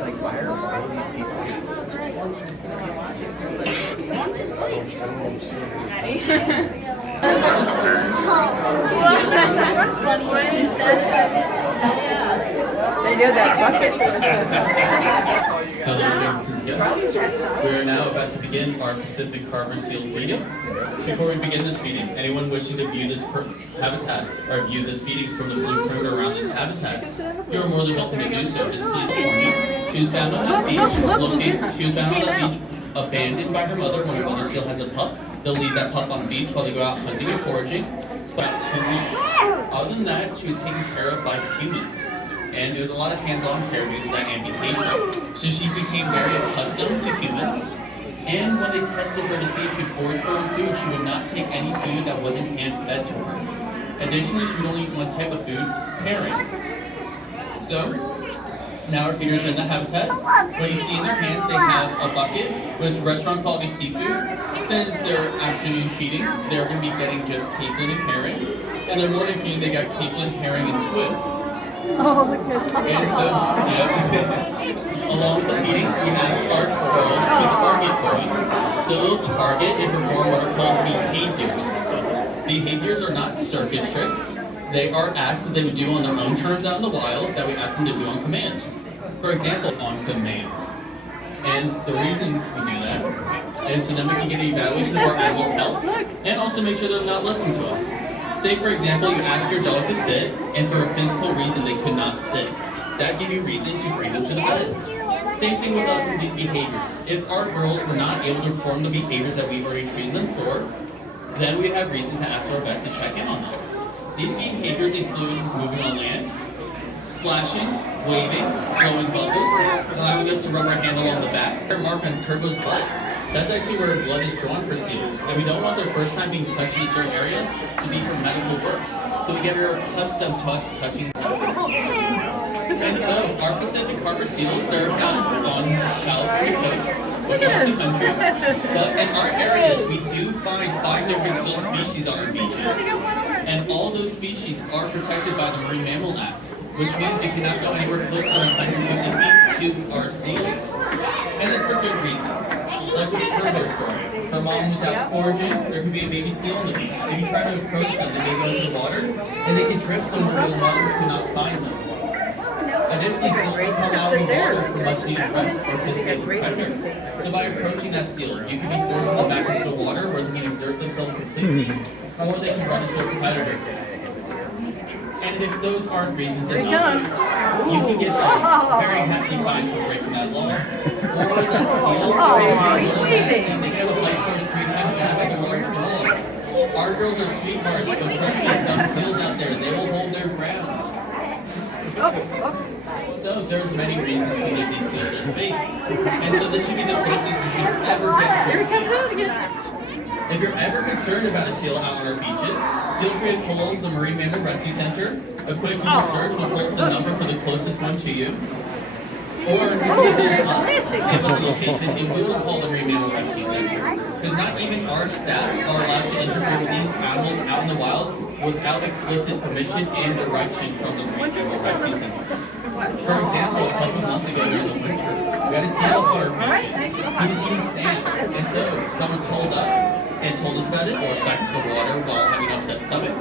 like, why are all these people? They know that bucket. Hello, Jenkinson's guests. We are now about to begin our Pacific Harbor seal feeding. Before we begin this feeding, anyone wishing to view this habitat or view this feeding from the blue perimeter around this habitat, you are more than welcome to do so. Just please inform me. She was found on that beach, she was found on that beach abandoned by her mother when her mother seal has a pup. They'll leave that pup on the beach while they go out hunting and foraging. About 2 weeks. Other than that, she was taken care of by humans. And it was a lot of hands-on care because of that amputation. So she became very accustomed to humans. And when they tested her to see if she foraged for her own food, she would not take any food that wasn't hand-fed to her. Additionally, she would only eat one type of food, herring. So, now our feeders are in the habitat. What you see in their hands, they have a bucket with restaurant quality seafood. Since they're afternoon feeding, they're going to be getting just capelin and herring. And their morning feeding, they got capelin, herring, and squid. Oh, look at that. And so, along with the feeding, we ask our squirrels to target for us. So they'll target and perform what are called behaviors. Behaviors are not circus tricks. They are acts that they would do on their own terms out in the wild that we ask them to do on command. For example, on command. And the reason we do that is so then we can get an evaluation of our animal's health and also make sure they're not listening to us. Say, for example, you asked your dog to sit, and for a physical reason they could not sit. That gave you reason to bring them to the vet. Same thing with us with these behaviors. If our girls were not able to perform the behaviors that we already trained them for, then we'd have reason to ask our vet to check in on them. These behaviors include moving on land, splashing, waving, blowing bubbles, allowing us to rub our hand along the back, or mark on Turbo's butt. That's actually where blood is drawn for seals, and we don't want their first time being touched in a certain area to be for medical work. So we get very accustomed to us touching. And so our Pacific Harbor seals, they're found on California coast, across the country. But in our areas, we do find 5 different seal species on our beaches. And all those species are protected by the Marine Mammal Act, which means you cannot go anywhere closer than 150 feet to our seals. And that's for good reasons. Like with the Turbo story. Her mom was out foraging, there could be a baby seal on the beach. If you try to approach them, they may go into the water, and they can drift somewhere where the water cannot find them. Additionally, seals will come out of the water for much needed rest or to escape a predator. So by approaching that seal, you can be forcing them back into the water where they can exert themselves completely, or they can run into a predator. And if those aren't reasons enough, you can get a very hefty fine for breaking that law. Or that seal, they can have a bite force 3 times that like a large dog. Our girls are sweethearts, but trust me, some seals out there, they will hold their ground. So there's many reasons to give these seals their space. And so this should be the closest you should ever get to a seal. If you're ever concerned about a seal out on our beaches, feel free to call the Marine Mammal Rescue Center. A quick Google search will pull up the number for the closest one to you. Or you can call us, give us a location, and we will call the Marine Mammal Rescue Center. Because not even our staff are allowed to interfere with these animals out in the wild without explicit permission and direction from the Marine Mammal Rescue Center. For example, a couple months ago during the winter, we had a seal on our beaches. He was eating sand, and so someone called us and told us about it, or back into the water while having an upset stomach.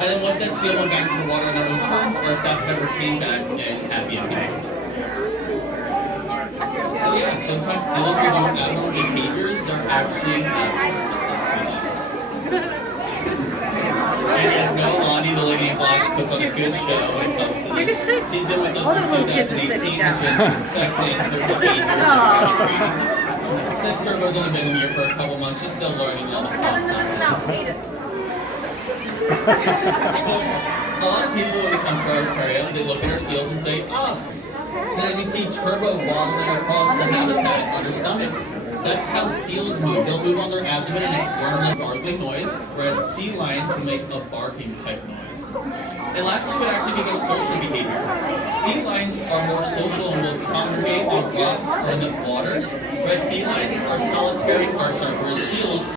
And then once that seal went back into the water on their own terms, our staff member came back and happy as can be. So yeah, sometimes seals will do abnormal behaviors that are actually not purposes to us. And as no Lonnie, the lady in black, puts on a good show when it comes to this. She's been with us since 2018, has been perfecting her behaviors. Since Turbo's only been here for a couple months, she's still learning all the processes. So, a lot of people when they come to our aquarium, they look at our seals and say, oh. Then as you see Turbo waddling across the habitat on her stomach, that's how seals move. They'll move on their abdomen and make a gargling noise, whereas sea lions will make a barking type noise. And lastly, would actually be their social behavior. Sea lions are more social and will congregate on rocks or in the waters, whereas sea lions are solitary, whereas seals